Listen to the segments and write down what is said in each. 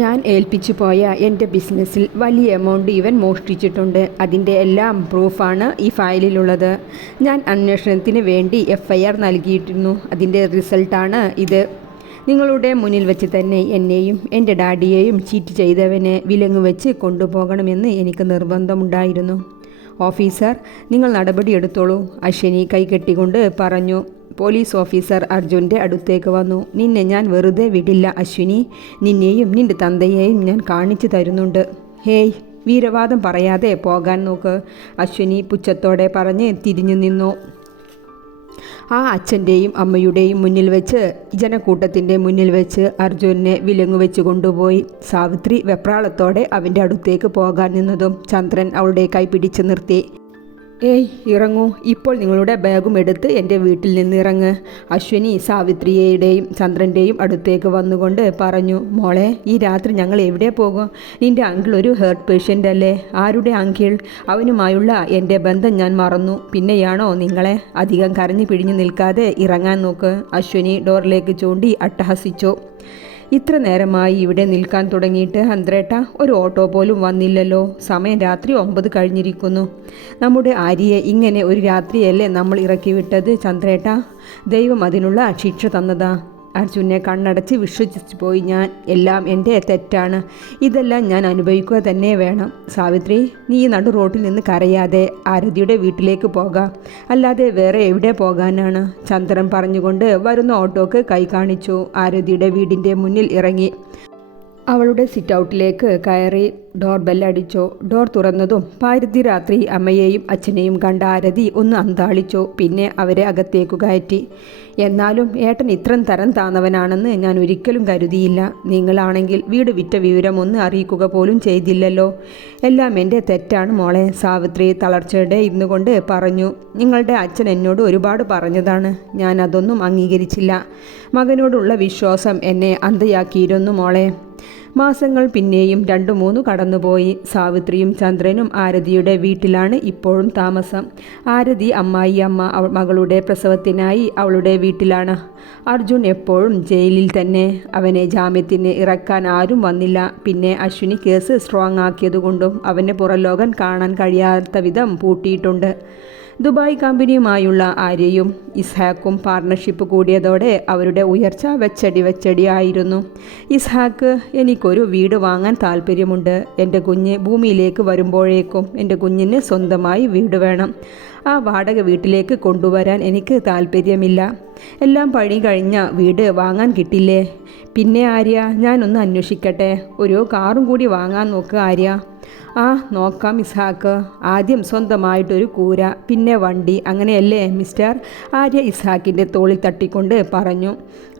ഞാൻ ഏൽപ്പിച്ചു പോയ എൻ്റെ ബിസിനസ്സിൽ വലിയ എമൗണ്ട് ഇവൻ മോഷ്ടിച്ചിട്ടുണ്ട്. അതിൻ്റെ എല്ലാം പ്രൂഫാണ് ഈ ഫയലിലുള്ളത്. ഞാൻ അന്വേഷണത്തിന് വേണ്ടി FIR നൽകിയിരുന്നു. അതിൻ്റെ റിസൾട്ടാണ് ഇത്. നിങ്ങളുടെ മുന്നിൽ വെച്ച് തന്നെ എന്നെയും എൻ്റെ ഡാഡിയെയും ചീറ്റ് ചെയ്തവനെ വിലങ്ങ് വെച്ച് കൊണ്ടുപോകണമെന്ന് എനിക്ക് നിർബന്ധമുണ്ടായിരുന്നു. ഓഫീസർ, നിങ്ങൾ നടപടിയെടുത്തോളൂ, അശ്വിനി കൈകെട്ടിക്കൊണ്ട് പറഞ്ഞു. പോലീസ് ഓഫീസർ അർജുൻ്റെ അടുത്തേക്ക് വന്നു. നിന്നെ ഞാൻ വെറുതെ വിടില്ല അശ്വിനി. നിന്നെയും നിൻ്റെ തന്തയെയും ഞാൻ കാണിച്ചു തരുന്നുണ്ട്. ഹേയ്, വീരവാദം പറയാതെ പോകാൻ നോക്ക്, അശ്വിനി പുച്ഛത്തോടെ പറഞ്ഞ് തിരിഞ്ഞു നിന്നു. ആ അച്ഛൻ്റെയും അമ്മയുടെയും മുന്നിൽ വെച്ച്, ജനക്കൂട്ടത്തിൻ്റെ മുന്നിൽ വെച്ച് അർജുനെ വിലങ്ങു വെച്ച് കൊണ്ടുപോയി. സാവിത്രി വെപ്രാളത്തോടെ അവൻ്റെ അടുത്തേക്ക് പോകാൻ നിന്നതും ചന്ദ്രൻ അവളുടെ കൈ പിടിച്ചു നിർത്തി. ഏയ്, ഇറങ്ങൂ, ഇപ്പോൾ നിങ്ങളുടെ ബാഗും എടുത്ത് എൻ്റെ വീട്ടിൽ നിന്ന് ഇറങ്ങ്, അശ്വിനി സാവിത്രിയുടെയും ചന്ദ്രൻ്റെയും അടുത്തേക്ക് വന്നുകൊണ്ട് പറഞ്ഞു. മോളെ, ഈ രാത്രി ഞങ്ങൾ എവിടെ പോകും? നിൻ്റെ അങ്കിൾ ഒരു ഹേർട്ട് പേഷ്യൻ്റ് അല്ലേ? ആരുടെ അങ്കിൾ? അവനുമായുള്ള എൻ്റെ ബന്ധം ഞാൻ മറന്നു. പിന്നെയാണോ നിങ്ങളെ? അധികം കരഞ്ഞു പിഴിഞ്ഞു നിൽക്കാതെ ഇറങ്ങാൻ നോക്ക്, അശ്വിനി ഡോറിലേക്ക് ചൂണ്ടി അട്ടഹസിച്ചു. ഇത്ര നേരമായി ഇവിടെ നിൽക്കാൻ തുടങ്ങിയിട്ട് അന്ത്രേട്ട, ഒരു ഓട്ടോ പോലും വന്നില്ലല്ലോ. സമയം രാത്രി 9 കഴിഞ്ഞിരിക്കുന്നു. നമ്മുടെ ആര്യയെ ഇങ്ങനെ ഒരു രാത്രിയല്ലേ നമ്മൾ ഇറക്കി വിട്ടത് ചന്ദ്രേട്ട? ദൈവം അതിനുള്ള ശിക്ഷ തന്നതാ. അർജുനെ കണ്ണടച്ച് വിശ്വസിച്ചു പോയി ഞാൻ. എല്ലാം എൻ്റെ തെറ്റാണ്. ഇതെല്ലാം ഞാൻ അനുഭവിക്കുക തന്നെ വേണം. സാവിത്രി, നീ ഈ നടു റോട്ടിൽ നിന്ന് കരയാതെ ആരതിയുടെ വീട്ടിലേക്ക് പോകാം, അല്ലാതെ വേറെ എവിടെ പോകാനാണ്? ചന്ദ്രൻ പറഞ്ഞുകൊണ്ട് വരുന്ന ഓട്ടോക്ക് കൈ കാണിച്ചു. ആരതിയുടെ വീടിൻ്റെ മുന്നിൽ ഇറങ്ങി അവളുടെ സിറ്റ് ഔട്ടിലേക്ക് കയറി ഡോർ ബെല്ലടിച്ചു. ഡോർ തുറന്നതും പാതിരാത്രി അമ്മയെയും അച്ഛനെയും കണ്ട ആരതി ഒന്ന് അന്താളിച്ചു. പിന്നെ അവരെ അകത്തേക്കു കയറ്റി. എന്നാലും ഏട്ടൻ ഇത്രയും തരം താന്നവനാണെന്ന് ഞാൻ ഒരിക്കലും കരുതിയില്ല. നിങ്ങളാണെങ്കിൽ വീട് വിറ്റ വിവരം ഒന്ന് അറിയിക്കുക പോലും ചെയ്തില്ലല്ലോ. എല്ലാം എൻ്റെ തെറ്റാണ് മോളെ, സാവിത്രി തളർച്ചയുടെ ഇരുന്നുകൊണ്ട് പറഞ്ഞു. നിങ്ങളുടെ അച്ഛൻ എന്നോട് ഒരുപാട് പറഞ്ഞതാണ്. ഞാൻ അതൊന്നും അംഗീകരിച്ചില്ല. മകനോടുള്ള വിശ്വാസം എന്നെ അന്ധയാക്കിയിരുന്നു മോളെ. മാസങ്ങൾ പിന്നെയും 2-3 കടന്നുപോയി. സാവിത്രിയും ചന്ദ്രനും ആരതിയുടെ വീട്ടിലാണ് ഇപ്പോഴും താമസം. ആരതി അമ്മായിയമ്മ മകളുടെ പ്രസവത്തിനായി അവളുടെ വീട്ടിലാണ്. അർജുൻ എപ്പോഴും ജയിലിൽ തന്നെ. അവനെ ജാമ്യത്തിന് ഇറക്കാൻ ആരും വന്നില്ല. പിന്നെ അശ്വിനി കേസ് സ്ട്രോങ് ആക്കിയതുകൊണ്ടും അവനെ പുറംലോകം കാണാൻ കഴിയാത്ത വിധം പൂട്ടിയിട്ടുണ്ട്. ദുബായ് കമ്പനിയുമായുള്ള ആര്യയും ഇസ്ഹാക്കും പാർട്ണർഷിപ്പ് കൂടിയതോടെ അവരുടെ ഉയർച്ച വെച്ചടി ആയിരുന്നു. ഇസ്ഹാക്ക്, എനിക്കൊരു വീട് വാങ്ങാൻ താല്പര്യമുണ്ട്. എൻ്റെ കുഞ്ഞ് ഭൂമിയിലേക്ക് വരുമ്പോഴേക്കും എൻ്റെ കുഞ്ഞിന് സ്വന്തമായി വീട് വേണം. ആ വാടക വീട്ടിലേക്ക് കൊണ്ടുവരാൻ എനിക്ക് താല്പര്യമില്ല. എല്ലാം പണി കഴിഞ്ഞ വീട് വാങ്ങാൻ കിട്ടില്ലേ? പിന്നെ ആര്യ, ഞാനൊന്ന് അന്വേഷിക്കട്ടെ. ഒരു കാറും കൂടി വാങ്ങാൻ നോക്ക് ആര്യ. ആ, നോക്കാം ഇസ്ഹാക്ക്. ആദ്യം സ്വന്തമായിട്ടൊരു കൂര, പിന്നെ വണ്ടി, അങ്ങനെയല്ലേ മിസ്റ്റർ? ആര്യ ഇസ്ഹാക്കിൻ്റെ തോളിൽ തട്ടിക്കൊണ്ട് പറഞ്ഞു.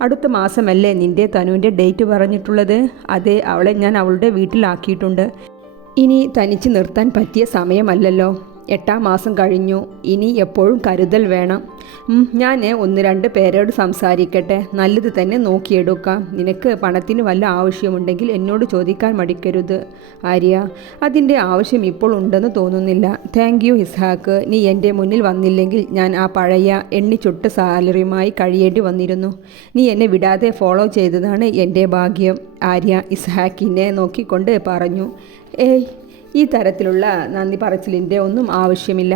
അടുത്ത മാസമല്ലേ നിൻ്റെ തനുവിൻ്റെ ഡേറ്റ് പറഞ്ഞിട്ടുള്ളത്? അതെ, അവളെ ഞാൻ അവളുടെ വീട്ടിലാക്കിയിട്ടുണ്ട്. ഇനി തനിച്ച് നിർത്താൻ പറ്റിയ സമയമല്ലല്ലോ. 8-ാം മാസം കഴിഞ്ഞു. ഇനി എപ്പോഴും കരുതൽ വേണം. ഞാൻ 1-2 പേരോട് സംസാരിക്കട്ടെ. നല്ലത് തന്നെ നോക്കിയെടുക്കാം. നിനക്ക് പണത്തിന് വല്ല ആവശ്യമുണ്ടെങ്കിൽ എന്നോട് ചോദിക്കാൻ മടിക്കരുത് ആര്യ. അതിൻ്റെ ആവശ്യം ഇപ്പോൾ ഉണ്ടെന്ന് തോന്നുന്നില്ല. Thank you Ishaq. നീ എൻ്റെ മുന്നിൽ വന്നില്ലെങ്കിൽ ഞാൻ ആ പഴയ എണ്ണിച്ചുട്ട സാലറിയുമായി കഴിയേണ്ടി വന്നിരുന്നു. നീ എന്നെ വിടാതെ ഫോളോ ചെയ്തതാണ് എൻ്റെ ഭാഗ്യം, ആര്യ ഇസ്ഹാക്കിനെ നോക്കിക്കൊണ്ട് പറഞ്ഞു. ഏയ്, ഈ തരത്തിലുള്ള നന്ദി പറച്ചിലിൻ്റെ ഒന്നും ആവശ്യമില്ല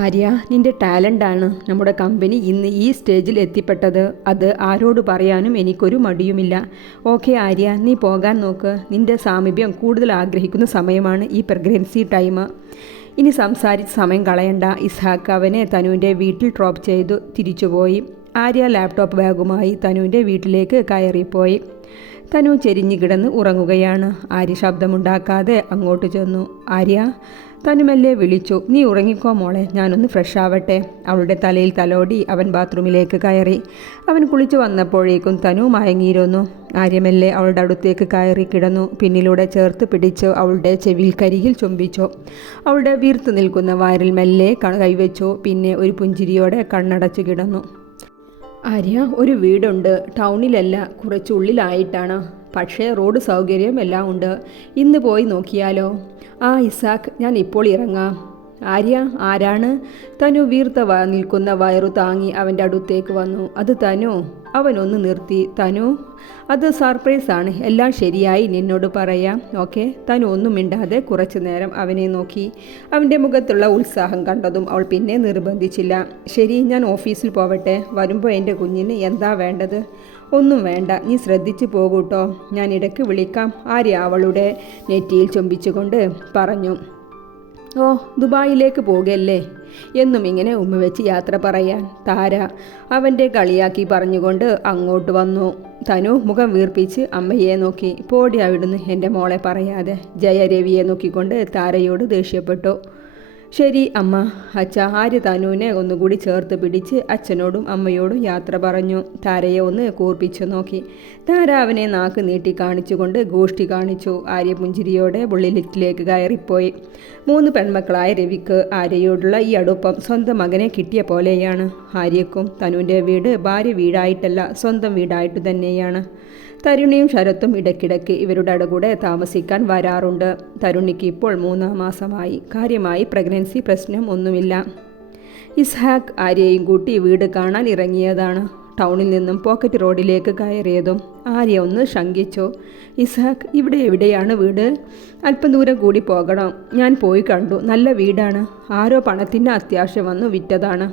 ആര്യ. നിൻ്റെ ടാലൻ്റാണ് നമ്മുടെ കമ്പനി ഇന്ന് ഈ സ്റ്റേജിൽ എത്തിപ്പെട്ടത്. അത് ആരോട് പറയാനും എനിക്കൊരു മടിയുമില്ല. ഓക്കെ ആര്യ, നീ പോകാൻ നോക്ക്. നിൻ്റെ സാമീപ്യം കൂടുതൽ ആഗ്രഹിക്കുന്ന സമയമാണ് ഈ പ്രഗ്നൻസി ടൈം. ഇനി സംസാരിച്ച് സമയം കളയണ്ട. ഇസ്ഹാക്ക് അവനെ തനുവിൻ്റെ വീട്ടിൽ ഡ്രോപ്പ് ചെയ്തു തിരിച്ചുപോയി. ആര്യ ലാപ്ടോപ്പ് ബാഗുമായി തനുവിൻ്റെ വീട്ടിലേക്ക് കയറിപ്പോയി. തനു ചെരിഞ്ഞു കിടന്ന് ഉറങ്ങുകയാണ്. ആര്യ ശബ്ദമുണ്ടാക്കാതെ അങ്ങോട്ട് ചെന്നു. ആര്യ, തനുമല്ലേ വിളിച്ചു. നീ ഉറങ്ങിക്കോ മോളെ, ഞാനൊന്ന് ഫ്രഷ് ആവട്ടെ. അവളുടെ തലയിൽ തലോടി അവൻ ബാത്റൂമിലേക്ക് കയറി. അവൻ കുളിച്ചു വന്നപ്പോഴേക്കും തനു മയങ്ങിയിരുന്നു. ആര്യമല്ലേ അവളുടെ അടുത്തേക്ക് കയറി കിടന്നു. പിന്നിലൂടെ ചേർത്ത് പിടിച്ചു അവളുടെ ചെവിയിൽ കരികിൽ ചുംബിച്ചു. അവളുടെ വീർത്ത് നിൽക്കുന്ന വയറിൽ മെല്ലെ കൈവച്ചു. പിന്നെ ഒരു പുഞ്ചിരിയോടെ കണ്ണടച്ചു കിടന്നു. ആര്യ, ഒരു വീടുണ്ട്. ടൗണിലല്ല, കുറച്ചുള്ളിലായിട്ടാണ്. പക്ഷേ റോഡ് സൗകര്യം എല്ലാം ഉണ്ട്. ഇന്ന് പോയി നോക്കിയാലോ? ആ ഇസാക്ക്, ഞാൻ ഇപ്പോൾ ഇറങ്ങാം. ആര്യ, ആരാണ്? തനു വീർത്ത നിൽക്കുന്ന വയറു താങ്ങി അവൻ്റെ അടുത്തേക്ക് വന്നു. അത് തനു. അവനൊന്ന് നിർത്തി. തനു, അത് സർപ്രൈസാണ്, എല്ലാം ശരിയായി നിന്നോട് പറയാം, ഓക്കെ? തനു ഒന്നും മിണ്ടാതെ കുറച്ചു നേരം അവനെ നോക്കി. അവൻ്റെ മുഖത്തുള്ള ഉത്സാഹം കണ്ടതും അവൾ പിന്നെ നിർബന്ധിച്ചില്ല. ശരി, ഞാൻ ഓഫീസിൽ പോവട്ടെ. വരുമ്പോൾ എൻ്റെ കുഞ്ഞിന് എന്താ വേണ്ടത്? ഒന്നും വേണ്ട, നീ ശ്രദ്ധിച്ചു പോകൂട്ടോ, ഞാൻ ഇടയ്ക്ക് വിളിക്കാം, ആര്യ അവളുടെ നെറ്റിയിൽ ചുംബിച്ചുകൊണ്ട് പറഞ്ഞു. ഓ, ദുബായിലേക്ക് പോകല്ലേ എന്നും ഇങ്ങനെ ഉമ്മ വെച്ച് യാത്ര പറയാൻ? താര അവൻ്റെ കളിയാക്കി പറഞ്ഞുകൊണ്ട് അങ്ങോട്ട് വന്നു. തനു മുഖം വീർപ്പിച്ച് അമ്മയെ നോക്കി. പോടി അവിടുന്ന്, എൻ്റെ മോളെ പറയാതെ. ജയ രവിയെ നോക്കിക്കൊണ്ട് താരയോട് ദേഷ്യപ്പെട്ടു. ശരി അമ്മ. അച്ഛ. ആര്യ തനുവിനെ ഒന്നുകൂടി ചേർത്ത് പിടിച്ച് അച്ഛനോടും അമ്മയോടും യാത്ര പറഞ്ഞു. താരയെ ഒന്ന് കൂർപ്പിച്ചു നോക്കി. താര അവനെ നാക്ക് നീട്ടി കാണിച്ചുകൊണ്ട് ഗോഷ്ഠി കാണിച്ചു. ആര്യ പുഞ്ചിരിയോടെ ബുള്ളിലിറ്റിലേക്ക് കയറിപ്പോയി. 3 പെൺമക്കളായ രവിക്ക് ആര്യയോടുള്ള ഈ അടുപ്പം സ്വന്തം മകനെ കിട്ടിയ പോലെയാണ്. ആര്യക്കും തനുവിൻ്റെ വീട് ഭാര്യ വീടായിട്ടല്ല, സ്വന്തം വീടായിട്ട് തന്നെയാണ്. തരുണിയും ശരത്തും ഇടയ്ക്കിടയ്ക്ക് ഇവരുടെ കൂടെ താമസിക്കാൻ വരാറുണ്ട്. തരുണിക്ക് ഇപ്പോൾ 3-ാം മാസമായി. കാര്യമായി പ്രഗ്നൻസി പ്രശ്നം ഒന്നുമില്ല. ഇസ്ഹാക്ക് ആര്യയും കൂട്ടി വീട് കാണാൻ ഇറങ്ങിയതാണ്. ടൗണിൽ നിന്നും പോക്കറ്റ് റോഡിലേക്ക് കയറിയതും ആര്യ ഒന്ന് ശങ്കിച്ചു. ഇസ്ഹാക്ക്, ഇവിടെ എവിടെയാണ് വീട്? അല്പം ദൂരം കൂടി പോകണം. ഞാൻ പോയി കണ്ടു, നല്ല വീടാണ്. ആരോ പണത്തിൻ്റെ അത്യാവശ്യം വന്നു വിറ്റതാണ്.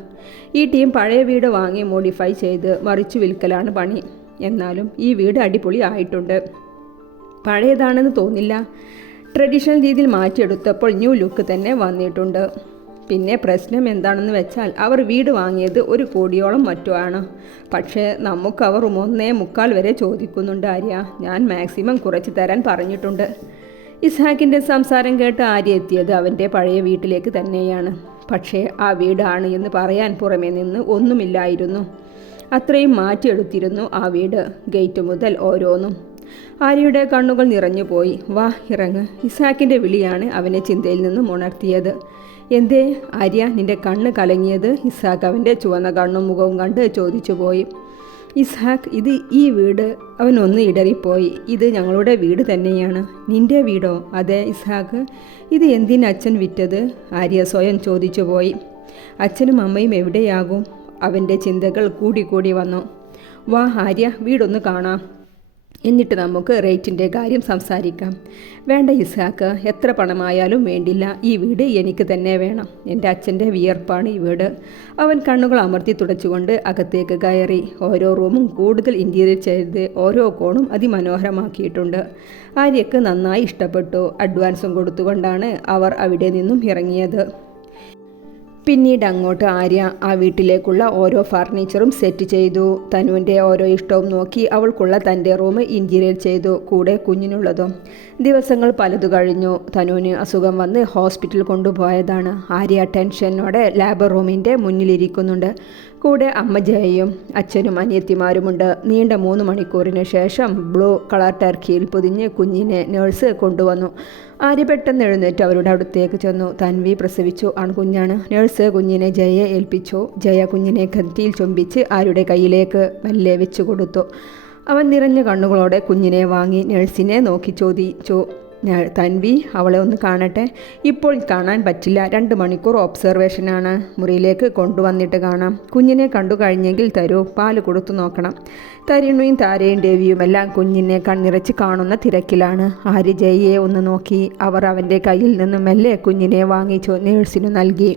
ഈ ടീം പഴയ വീട് വാങ്ങി മോഡിഫൈ ചെയ്ത് മറിച്ചു വിൽക്കലാണ് പണി. എന്നാലും ഈ വീട് അടിപൊളി ആയിട്ടുണ്ട്. പഴയതാണെന്ന് തോന്നില്ല. ട്രഡീഷണൽ രീതിയിൽ മാറ്റിയെടുത്തപ്പോൾ ന്യൂ ലുക്ക് തന്നെ വന്നിട്ടുണ്ട്. പിന്നെ പ്രശ്നം എന്താണെന്ന് വെച്ചാൽ അവർ വീട് വാങ്ങിയത് 1 കോടിയോളം മറ്റോ ആണ്. പക്ഷേ നമുക്ക് അവർ 1.25 വരെ ചോദിക്കുന്നുണ്ട് ആര്യ. ഞാൻ മാക്സിമം കുറച്ച് തരാൻ പറഞ്ഞിട്ടുണ്ട്. ഇസ്ഹാക്കിൻ്റെ സംസാരം കേട്ട് ആര്യ എത്തിയത് അവൻ്റെ പഴയ വീട്ടിലേക്ക് തന്നെയാണ്. പക്ഷേ ആ വീടാണ് എന്ന് പറയാൻ പുറമേ നിന്ന് ഒന്നുമില്ലായിരുന്നു. അത്രയും മാറ്റിയെടുത്തിരുന്നു ആ വീട്, ഗേറ്റ് മുതൽ ഓരോന്നും. ആര്യയുടെ കണ്ണുകൾ നിറഞ്ഞുപോയി. വാ, ഇറങ്ങ്. ഇസ്ഹാക്കിൻ്റെ വിളിയാണ് അവനെ ചിന്തയിൽ നിന്നും ഉണർത്തിയത്. എന്തേ ആര്യ, നിന്റെ കണ്ണ് കലങ്ങിയത്? ഇസ്ഹാക്ക് അവൻ്റെ ചുവന്ന കണ്ണും മുഖവും കണ്ട് ചോദിച്ചു പോയി. ഇസ്ഹാക്ക്, ഈ വീട്. അവനൊന്ന് ഇടറിപ്പോയി. ഇത് ഞങ്ങളുടെ വീട് തന്നെയാണ്. നിന്റെ വീടോ? അതെ ഇസ്ഹാക്ക്. ഇത് എന്തിനച്ഛൻ വിറ്റത്? ആര്യ സ്വയം ചോദിച്ചു പോയി. അച്ഛനും അമ്മയും എവിടെയാകും? അവൻ്റെ ചിന്തകൾ കൂടി വന്നു. വാ ആര്യ, വീടൊന്ന് കാണാം, എന്നിട്ട് നമുക്ക് റേറ്റിൻ്റെ കാര്യം സംസാരിക്കാം. വേണ്ട ഇസ്ഹാക്ക്, എത്ര പണമായാലും വേണ്ടില്ല. ഈ വീട് എനിക്ക് തന്നെ വേണം. എൻ്റെ അച്ഛൻ്റെ വിയർപ്പാണ് ഈ വീട്. അവൻ കണ്ണുകൾ അമർത്തി തുടച്ചുകൊണ്ട് അകത്തേക്ക് കയറി. ഓരോ റൂമും കൂടുതൽ ഇൻറ്റീരിയർ ചെയ്ത് ഓരോ കോണും അതിമനോഹരമാക്കിയിട്ടുണ്ട്. ആര്യക്ക് നന്നായി ഇഷ്ടപ്പെട്ടു. അഡ്വാൻസും കൊടുത്തുകൊണ്ടാണ് അവർ അവിടെ നിന്നും ഇറങ്ങിയത്. പിന്നീട് അങ്ങോട്ട് ആര്യ ആ വീട്ടിലേക്കുള്ള ഓരോ ഫർണിച്ചറും സെറ്റ് ചെയ്തു. തനുവിൻ്റെ ഓരോ ഇഷ്ടവും നോക്കി അവൾക്കുള്ള തൻ്റെ റൂം ഇൻറ്റീരിയർ ചെയ്തു, കൂടെ കുഞ്ഞിനുള്ളതും. ദിവസങ്ങൾ പലതു കഴിഞ്ഞു. തനുവിന് അസുഖം വന്ന് ഹോസ്പിറ്റലിൽ കൊണ്ടുപോയതാണ്. ആര്യ ടെൻഷനോടെ ലേബർ റൂമിൻ്റെ മുന്നിലിരിക്കുന്നുണ്ട്. കൂടെ അമ്മ ജയയും അച്ഛനും അനിയത്തിമാരുമുണ്ട്. നീണ്ട 3 മണിക്കൂറിന് ശേഷം ബ്ലൂ കളർ ടർക്കിയിൽ പൊതിഞ്ഞ് കുഞ്ഞിനെ നേഴ്സ് കൊണ്ടുവന്നു. ആര്യ പെട്ടെന്ന് എഴുന്നേറ്റ് അവരുടെ അടുത്തേക്ക് ചെന്നു. തൻവി പ്രസവിച്ചു, ആൺകുഞ്ഞാണ്. നേഴ്സ് കുഞ്ഞിനെ ജയയെ ഏൽപ്പിച്ചു. ജയ കുഞ്ഞിനെ കത്തിയിൽ ചുംബിച്ച് ആരുടെ കയ്യിലേക്ക് മെല്ലെ വെച്ചു കൊടുത്തു. അവൻ നിറഞ്ഞ കണ്ണുകളോടെ കുഞ്ഞിനെ വാങ്ങി നേഴ്സിനെ നോക്കി ചോദിച്ചു. തൻവി, അവളെ ഒന്ന് കാണട്ടെ. ഇപ്പോൾ കാണാൻ പറ്റില്ല, 2 മണിക്കൂർ ഒബ്സർവേഷനാണ്. മുറിയിലേക്ക് കൊണ്ടുവന്നിട്ട് കാണാം. കുഞ്ഞിനെ കണ്ടു കഴിഞ്ഞെങ്കിൽ തരൂ, പാല് കൊടുത്തു നോക്കണം. തരുണിയും താരയും രവിയും എല്ലാം കുഞ്ഞിനെ കണ്ണിറച്ച് കാണുന്ന തിരക്കിലാണ്. ആര്യ ജയയെ ഒന്ന് നോക്കി. അവർ അവൻ്റെ കയ്യിൽ നിന്ന് മെല്ലെ കുഞ്ഞിനെ വാങ്ങിച്ചു നേഴ്സിനു നൽകി.